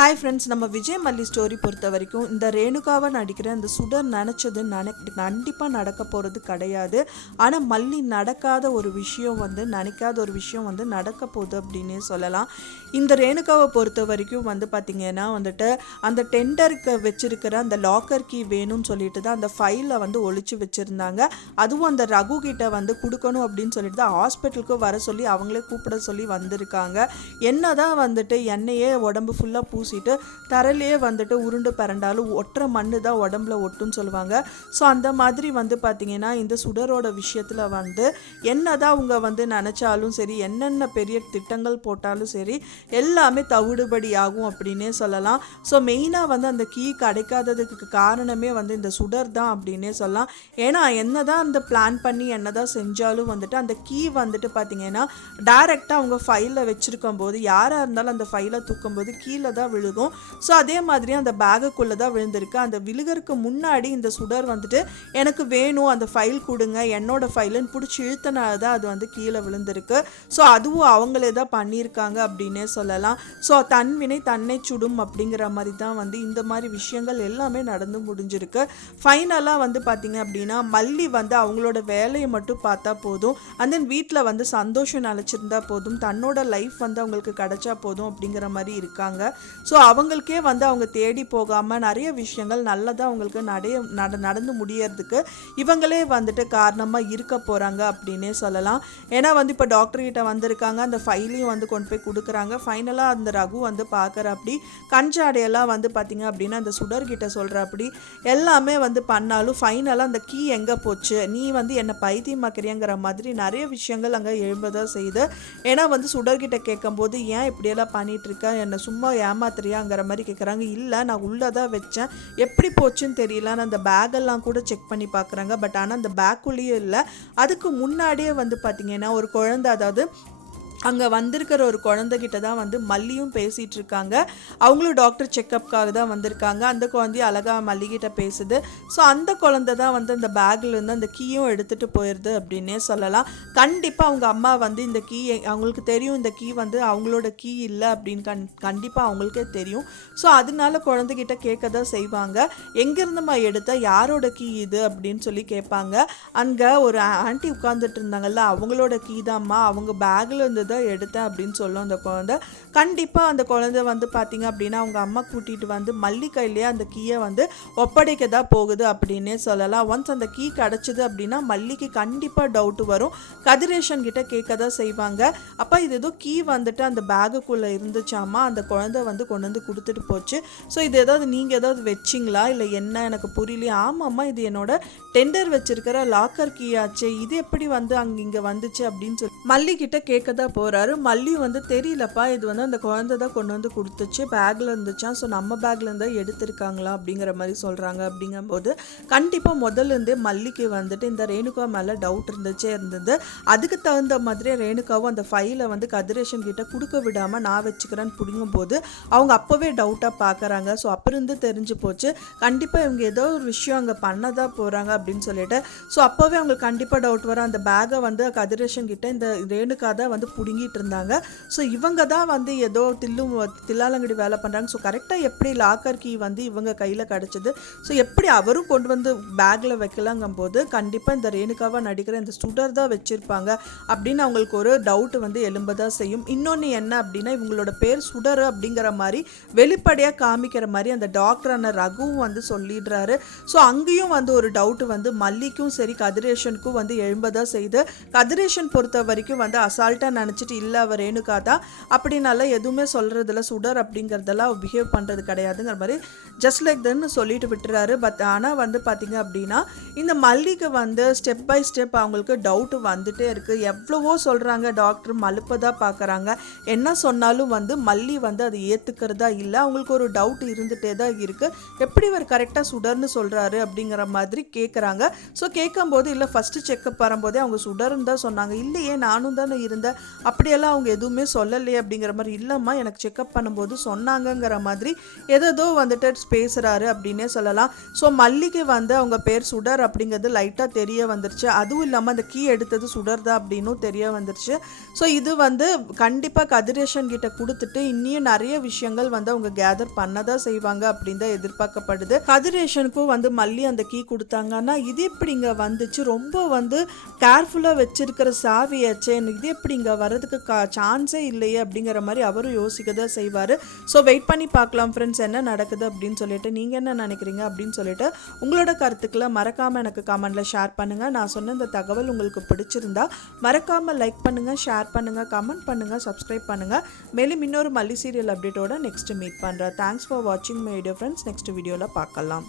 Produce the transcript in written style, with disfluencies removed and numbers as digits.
Hi friends, நம்ம விஜய் மல்லி story பொறுத்த வரைக்கும் இந்த ரேணுகாவை நடிக்கிற இந்த சுடர் நினச்சது கண்டிப்பாக நடக்க போகிறது கிடையாது. ஆனால் மல்லி நடக்காத ஒரு விஷயம் நினைக்காத ஒரு விஷயம் நடக்க போகுது அப்படின்னே சொல்லலாம். இந்த ரேணுகாவை பொறுத்த வரைக்கும் பார்த்திங்கன்னா அந்த டெண்டருக்கு வச்சிருக்கிற அந்த லாக்கர் கீ வேணும்னு சொல்லிட்டு தான் அந்த ஃபைலை ஒழிச்சு வச்சுருந்தாங்க. அதுவும் அந்த ரகு கிட்ட கொடுக்கணும் அப்படின்னு சொல்லிட்டு தான் ஹாஸ்பிட்டலுக்கு வர சொல்லி அவங்களே கூப்பிட சொல்லி வந்திருக்காங்க. என்ன தான் எண்ணெயே உடம்பு ஃபுல்லாக பூசிட்டு தரையிலேயே உருண்டு பரண்டாலும் ஒற்றை மண்ணு தான் உடம்புல ஒட்டுன்னு சொல்லுவாங்க. ஸோ அந்த மாதிரி பார்த்திங்கன்னா இந்த சுடரோட விஷயத்தில் என்னதான் அவங்க நினச்சாலும் சரி, என்னென்ன பெரிய திட்டங்கள் போட்டாலும் சரி, எல்லாமே தவிடுபடி ஆகும் அப்படின்னே சொல்லலாம். ஸோ மெயினாக அந்த கீ கிடைக்காததுக்கு காரணமே இந்த சுடர் தான் அப்படின்னே சொல்லலாம். ஏன்னா என்னதான் அந்த பிளான் பண்ணி என்னதான் செஞ்சாலும் அந்த கீ பார்த்திங்கன்னா டைரெக்டாக அவங்க ஃபைலில் வச்சுருக்கும் போது யாராக இருந்தாலும் அந்த ஃபைலை தூக்கும் போது கீழே தான் விழுகும். ஸோ அதே மாதிரி அந்த பேகுக்குள்ளே தான் விழுந்திருக்கு. அந்த விழுகிறதுக்கு முன்னாடி இந்த சுடர் எனக்கு வேணும், அந்த ஃபைல் கொடுங்க, என்னோட ஃபைலுன்னு பிடிச்சி இழுத்தனால தான் அது கீழே விழுந்திருக்கு. ஸோ அதுவும் அவங்களே தான் பண்ணியிருக்காங்க அப்படின்னே சொல்லலாம். ஸோ தன்வினை தன்னை சுடும் அப்படிங்கிற மாதிரி தான் இந்த மாதிரி விஷயங்கள் எல்லாமே நடந்து முடிஞ்சிருக்கு. ஃபைனலாக பார்த்தீங்க அப்படின்னா மல்லி அவங்களோட வேலையை மட்டும் பார்த்தா போதும், அந்த வீட்டில் சந்தோஷம் நினச்சிருந்தா போதும், தன்னோட லைஃப் அவங்களுக்கு கிடைச்சா போதும் அப்படிங்கிற மாதிரி இருக்காங்க. ஸோ அவங்களுக்கே அவங்க தேடி போகாமல் நிறைய விஷயங்கள் நல்லதாக அவங்களுக்கு நடந்து முடியறதுக்கு இவங்களே காரணமாக இருக்க போகிறாங்க அப்படின்னே சொல்லலாம். ஏன்னா இப்போ டாக்டர்கிட்ட வந்திருக்காங்க, அந்த ஃபைலையும் கொண்டு போய் கொடுக்குறாங்க. ஃபைனலாக அந்த ரகு பார்க்குற அப்படி கஞ்சாடையெல்லாம் பார்த்திங்க அப்படின்னா அந்த சுடர்கிட்ட சொல்கிற அப்படி எல்லாமே பண்ணாலும் ஃபைனலாக அந்த கீ எங்கே போச்சு, நீ என்னை பைத்தியமாக்குறியங்கிற மாதிரி நிறைய விஷயங்கள் அங்கே எழும்பதான் செய்யுது. ஏன்னா சுடர்கிட்ட கேட்கும்போது ஏன் இப்படியெல்லாம் பண்ணிகிட்ருக்க, என்னை சும்மா ஏமாத்துறியாங்கிற மாதிரி கேட்குறாங்க. இல்லை, நான் உள்ளே தான் வச்சேன், எப்படி போச்சுன்னு தெரியலன்னு அந்த பேக்கெல்லாம் கூட செக் பண்ணி பார்க்குறாங்க. பட் ஆனால் அந்த பேக்குள்ளேயும் இல்லை. அதுக்கு முன்னாடியே பார்த்திங்கன்னா ஒரு குழந்தை, அதாவது அங்கே வந்திருக்கிற ஒரு குழந்தைகிட்ட தான் மல்லியும் பேசிகிட்டு இருக்காங்க. அவங்களும் டாக்டர் செக்கப்புக்காக தான் வந்திருக்காங்க. அந்த குழந்தையும் அழகாக மல்லிகிட்ட பேசுது. ஸோ அந்த குழந்தை தான் அந்த பேக்லேருந்து அந்த கீயும் எடுத்துகிட்டு போயிடுது அப்படின்னே சொல்லலாம். கண்டிப்பாக அவங்க அம்மா இந்த கீ அவங்களுக்கு தெரியும், இந்த கீ அவங்களோட கீ இல்லை அப்படின்னு கண்டிப்பாக அவங்களுக்கே தெரியும். ஸோ அதனால குழந்தைகிட்ட கேட்க தான் செய்வாங்க. எங்கேருந்துமா எடுத்த, யாரோட கீ இது அப்படின்னு சொல்லி கேட்பாங்க. அங்கே ஒரு ஆண்டி உட்காந்துட்டு இருந்தாங்கல்ல, அவங்களோட கீ தான்மா, அவங்க பேக்கில் இருந்து எடுத்தேன் அப்படின்னு சொல்லும் அந்த குழந்தை. கண்டிப்பாக அந்த குழந்தை பார்த்திங்க அப்படின்னா அவங்க அம்மா கூட்டிகிட்டு மல்லி கையிலேயே அந்த கீயை ஒப்படைக்க தான் போகுது அப்படின்னே சொல்லலாம். ஒன்ஸ் அந்த கீ கிடச்சிது அப்படின்னா மல்லிக்கு கண்டிப்பாக டவுட்டு வரும். கதிரேஷன் கிட்ட கேட்க தான் செய்வாங்க. அப்போ இது ஏதோ கீ அந்த பேகுக்குள்ளே இருந்துச்சாமா, அந்த குழந்தை கொண்டு கொடுத்துட்டு போச்சு. ஸோ இது ஏதாவது நீங்கள் ஏதாவது வச்சிங்களா, இல்லை என்ன, எனக்கு புரியலையே. ஆமாம்மா, இது என்னோட டெண்டர் வச்சிருக்கிற லாக்கர் கீ ஆச்சு, இது எப்படி இங்கே வந்துச்சு அப்படின்னு சொல்லி மல்லி கிட்ட கேட்க தான் போறாரு. மல்லி தெரியலப்பா, இது அந்த குழந்தை தான் கொண்டு கொடுத்துச்சு, பேக்ல இருந்துச்சான், ஸோ நம்ம பேக்ல இருந்தா எடுத்திருக்காங்களா அப்படிங்கிற மாதிரி சொல்றாங்க. அப்படிங்கும்போது கண்டிப்பா முதல்ல இருந்தே மல்லிக்கு இந்த ரேணுகா மேல டவுட் இருந்தது. அதுக்கு தகுந்த மாதிரி ரேணுகாவும் அந்த ஃபைலை கதிரேஷன் கிட்ட கொடுக்க விடாம நான் வச்சுக்கிறேன்னு பிடிங்கும் போது அவங்க அப்பவே டவுட்டா பாக்குறாங்க. ஸோ அப்ப இருந்து தெரிஞ்சு போச்சு, கண்டிப்பா இவங்க ஏதோ ஒரு விஷயம் அங்க பண்ணதான் போறாங்க அப்படின்னு சொல்லிட்டு. ஸோ அப்பவே அவங்களுக்கு கண்டிப்பா டவுட் வரும். அந்த பேக்கை கதிரேஷன் கிட்ட இந்த ரேணுகா தான் புடுங்கிட்டு இருந்தாங்க. ஸோ இவங்க தான் ஏதோ தில்லாலங்கடி வேலை பண்ணுறாங்க. ஸோ கரெக்டாக எப்படி லாக்கர் கீ இவங்க கையில் கிடச்சிது, ஸோ எப்படி அவரும் கொண்டு பேக்கில் வைக்கலாங்கும் போது கண்டிப்பாக இந்த ரேணுகாவாக நடிக்கிற இந்த சுடர் தான் வச்சுருப்பாங்க அப்படின்னு அவங்களுக்கு ஒரு டவுட் எழும்பதான் செய்யும். இன்னொன்று என்ன அப்படின்னா, இவங்களோட பேர் சுடர் அப்படிங்கிற மாதிரி வெளிப்படையாக காமிக்கிற மாதிரி அந்த டாக்டரான ரகுவும் சொல்லிடுறாரு. ஸோ அங்கேயும் ஒரு டவுட்டு மல்லிக்கும் சரி கதிரேஷனுக்கும் எழும்பதான் செய்யுது. கதிரேஷன் பொறுத்த வரைக்கும் அசால்ட்டாக நினச்சிட்டு இல்லை அவர் ரேணுகா தான் அப்படின்னால எதுவுமே சொல்கிறதில்ல, சுடர் அப்படிங்கிறதெல்லாம் பிஹேவ் பண்ணுறது கிடையாதுங்கிற மாதிரி ஜஸ்ட் லைக் தன்னு சொல்லிட்டு விட்டுறாரு. பட் ஆனால் பார்த்திங்க அப்படின்னா இந்த மல்லிக்கு ஸ்டெப் பை ஸ்டெப் அவங்களுக்கு டவுட்டு வந்துட்டே இருக்குது. எவ்வளவோ சொல்கிறாங்க, டாக்டர் மலுப்பதாக பார்க்குறாங்க, என்ன சொன்னாலும் மல்லி அதை ஏற்றுக்கிறதா இல்லை. அவங்களுக்கு ஒரு டவுட் இருந்துகிட்டே தான் இருக்குது, எப்படி இவர் கரெக்டாக சுடர்னு சொல்கிறாரு அப்படிங்கிற மாதிரி கேட்குறாங்க. ஸோ கேட்கும்போது இல்லை, ஃபஸ்ட்டு செக்கப் வரும்போதே அவங்க சுடர்ன்னு தான் சொன்னாங்க. இல்லையே, நானும் தானே இருந்தேன் அப்படியெல்லாம் அவங்க எதுவுமே சொல்லலையே அப்படிங்கிற மாதிரி. இல்லைம்மா எனக்கு செக்அப் பண்ணும்போது சொன்னாங்கங்கிற மாதிரி ஏதோ வந்துட்டு பேசுகிறாரு அப்படின்னே சொல்லலாம். ஸோ மல்லிகை வந்து அவங்க பேர் சுடர் அப்படிங்கிறது லைட்டாக தெரிய வந்துருச்சு. அதுவும் இல்லாமல் அந்த கீ எடுத்தது சுடர் தான் அப்படின்னும் தெரிய வந்துருச்சு. ஸோ இது வந்து கண்டிப்பாக கதிரேஷன் கிட்ட கொடுத்துட்டு இன்னும் நிறைய விஷயங்கள் வந்து அவங்க கேதர் பண்ணதான் செய்வாங்க அப்படின்னு தான் எதிர்பார்க்கப்படுது. கதிரேஷனுக்கும் வந்து மல்லி அந்த கீ கொடுத்தாங்கன்னா இது எப்படி இங்கே வந்துச்சு, ரொம்ப வந்து கேர்ஃபுல்லாக வச்சிருக்கிற சாவியாச்சே, இது எப்படி இங்கே வர்றதுக்கு சான்ஸே இல்லையே அப்படிங்கிற மாதிரி அவரும் யோசிக்க தான் செய்வார். ஸோ வெயிட் பண்ணி பார்க்கலாம் ஃப்ரெண்ட்ஸ் என்ன நடக்குது அப்படின்னு சொல்லிட்டு. நீங்கள் என்ன நினைக்கிறீங்க அப்படின்னு சொல்லிட்டு உங்களோட கருத்துக்களை மறக்காமல் எனக்கு கமெண்ட்டில் ஷேர் பண்ணுங்கள். நான் சொன்ன இந்த தகவல் உங்களுக்கு பிடிச்சிருந்தா மறக்காமல் லைக் பண்ணுங்கள், ஷேர் பண்ணுங்கள், கமெண்ட் பண்ணுங்கள், சப்ஸ்கிரைப் பண்ணுங்கள். மேலும் இன்னொரு மல்லி சீரியல் அப்டேட்டோட நெக்ஸ்ட் மீட் பண்ணுறேன். தேங்க்ஸ் ஃபார் வாட்சிங் மை வீடியோ ஃப்ரெண்ட்ஸ். நெக்ஸ்ட் வீடியோவில் பார்க்கலாம்.